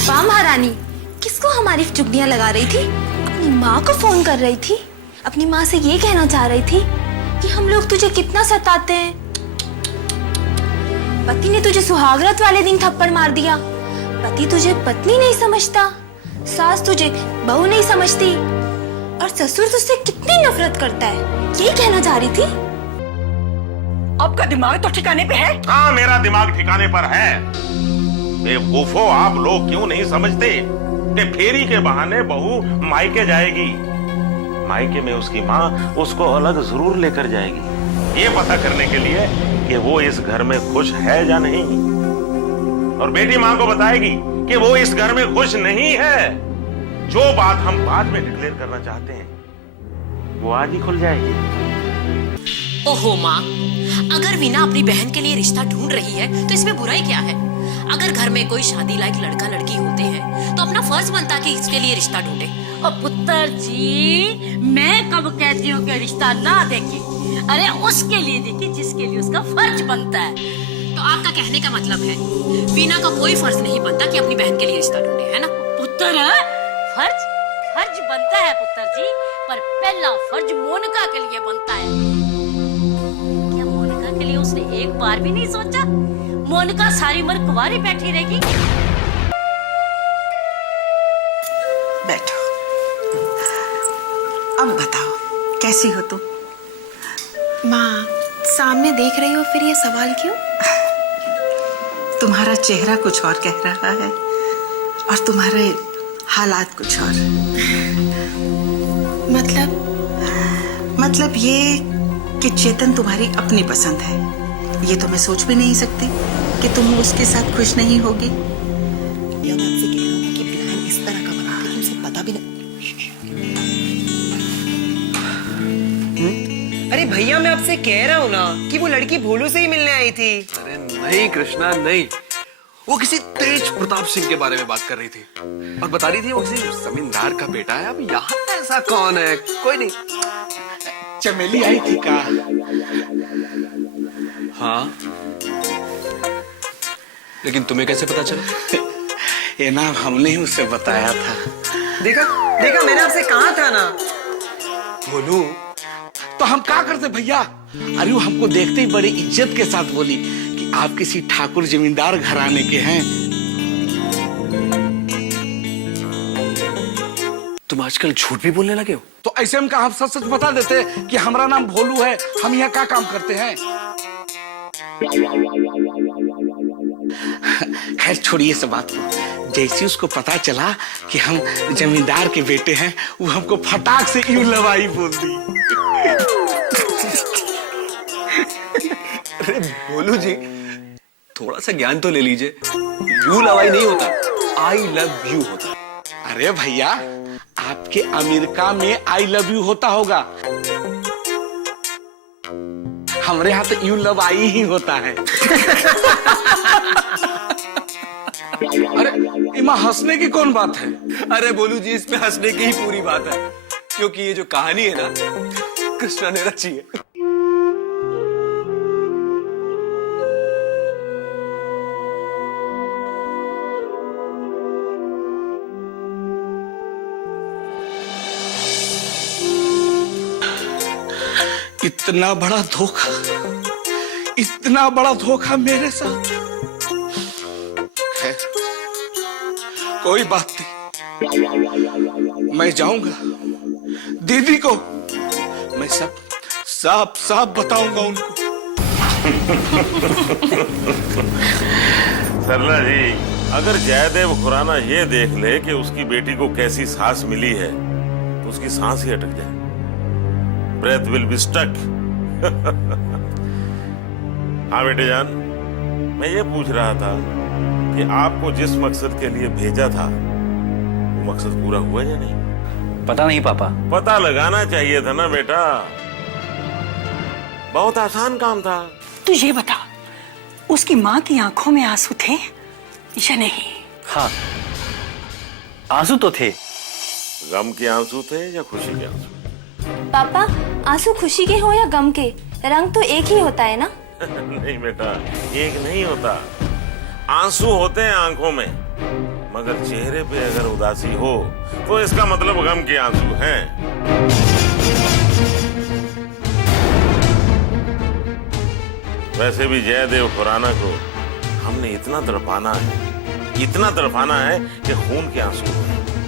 वाह महारानी, किसको हमारी चुगलियां लगा रही थी? अपनी माँ को फोन कर रही थी। अपनी माँ से ये कहना चाह रही थी कि हम लोग तुझे कितना सताते हैं। पति ने तुझे सुहागरात वाले दिन थप्पड़ मार दिया। पति तुझे पत्नी नहीं समझता, सास तुझे बहू नहीं समझती, और ससुर तुझसे कितनी नफरत करता है। यही कहना चाह रही थी। आपका दिमाग तो ठिकाने पे है? हाँ, मेरा दिमाग ठिकाने पर है। बेवकूफो, आप लोग क्यों नहीं समझते कि फेरी के बहाने बहू मायके जाएगी, मायके में उसकी माँ उसको अलग जरूर लेकर जाएगी, ये पता करने के लिए कि वो इस घर में खुश है या नहीं। और बेटी माँ को बताएगी कि वो इस घर में खुश नहीं है। जो बात हम बाद में डिक्लेयर करना चाहते हैं वो आज ही खुल जाएगी। ओहो माँ, अगर वीना अपनी बहन के लिए रिश्ता ढूंढ रही है तो इसमें बुराई क्या है? अगर घर में कोई शादी लायक लड़का लड़की होते हैं तो अपना फर्ज बनता कि इसके लिए रिश्ता ढूंढे। और पुत्र जी, मैं कब कहती हूँ कि रिश्ता ना देखे? अरे उसके लिए देखिए जिसके लिए उसका फर्ज बनता है। तो आपका कहने का मतलब है वीना का कोई फर्ज नहीं बनता कि अपनी बहन के लिए रिश्ता ढूंढे, है ना? पुत्र, फर्ज बनता है पुत्र जी, पर पहला फर्ज मोनिका के लिए बनता है। क्या मोनिका के लिए उसने एक बार भी नहीं सोचा? मोनिका सारी उम्र कुंवारी बैठी रहेगी। बैठो। अब बताओ, कैसी हो तुम? माँ, सामने देख रही हो, फिर ये सवाल क्यों? तुम्हारा चेहरा कुछ और कह रहा है और तुम्हारे हालात कुछ और। मतलब ये कि चेतन तुम्हारी अपनी पसंद है, ये तो मैं सोच भी नहीं सकती कि तुम उसके साथ खुश नहीं होगी। या मैं आपसे कह रहा हूँ कि प्लान इस तरह का बना कि उसे पता भी नहीं। अरे भैया, मैं आपसे कह रहा हूँ ना कि वो लड़की भोलू से ही मिलने आई थी। अरे नहीं कृष्णा, नहीं। वो किसी तेज प्रताप सिंह के बारे में बात कर रही थी और बता रही थी वो किसी जमींदार का बेटा है। अब यहाँ ऐसा कौन है? कोई नहीं। चमेली आई थी का? हाँ, लेकिन तुम्हें कैसे पता चला? ये नाम हमने ही उसे बताया था। देखा मैंने आपसे कहा था ना। बोलू तो हम क्या करते भैया? अरे वो हमको देखते ही बड़ी इज्जत के साथ बोली कि आप किसी ठाकुर जमींदार घराने के हैं। तुम आजकल झूठ भी बोलने लगे हो? तो ऐसे हम कहा सच सच बता देते कि हमारा नाम भोलू है, हम यहाँ क्या काम करते हैं। खैर छोड़िए सब बात को। जैसे उसको पता चला कि हम जमींदार के बेटे हैं, वो हमको फटाक से यूं लवाई बोल दी। अरे भोलू जी, थोड़ा सा ज्ञान तो ले लीजिए। यू लवाई नहीं होता, आई लव यू होता। अरे भैया, आपके अमेरिका में आई लव यू होता होगा, हमारे यहाँ तो यू लव आई ही होता है। अरे इमा हंसने की कौन बात है? अरे बोलू जी, इसमें हंसने की ही पूरी बात है, क्योंकि ये जो कहानी है ना, कृष्णा ने रची है। इतना बड़ा धोखा, इतना बड़ा धोखा मेरे साथ। खैर कोई बात नहीं, मैं जाऊंगा दीदी को, मैं सब साफ साफ बताऊंगा उनको। सरला जी, अगर जयदेव खुराना ये देख ले कि उसकी बेटी को कैसी सांस मिली है तो उसकी सांस ही अटक जाए। Breath will be stuck. हाँ बेटे जान, मैं ये पूछ रहा था कि आपको जिस मकसद के लिए भेजा था वो मकसद पूरा हुआ या नहीं? पता नहीं पापा। पता लगाना चाहिए था ना बेटा, बहुत आसान काम था। तू ये बता, उसकी माँ की आंखों में आंसू थे या नहीं? हाँ, आंसू तो थे। गम के आंसू थे या खुशी के आंसू? पापा, आंसू खुशी के हो या गम के, रंग तो एक ही होता है ना? नहीं बेटा, एक नहीं होता। आंसू होते हैं आंखों में, मगर चेहरे पे अगर उदासी हो तो इसका मतलब गम के आंसू हैं। वैसे भी जयदेव खुराना को हमने इतना तड़पाना है कि खून के आंसू हुए।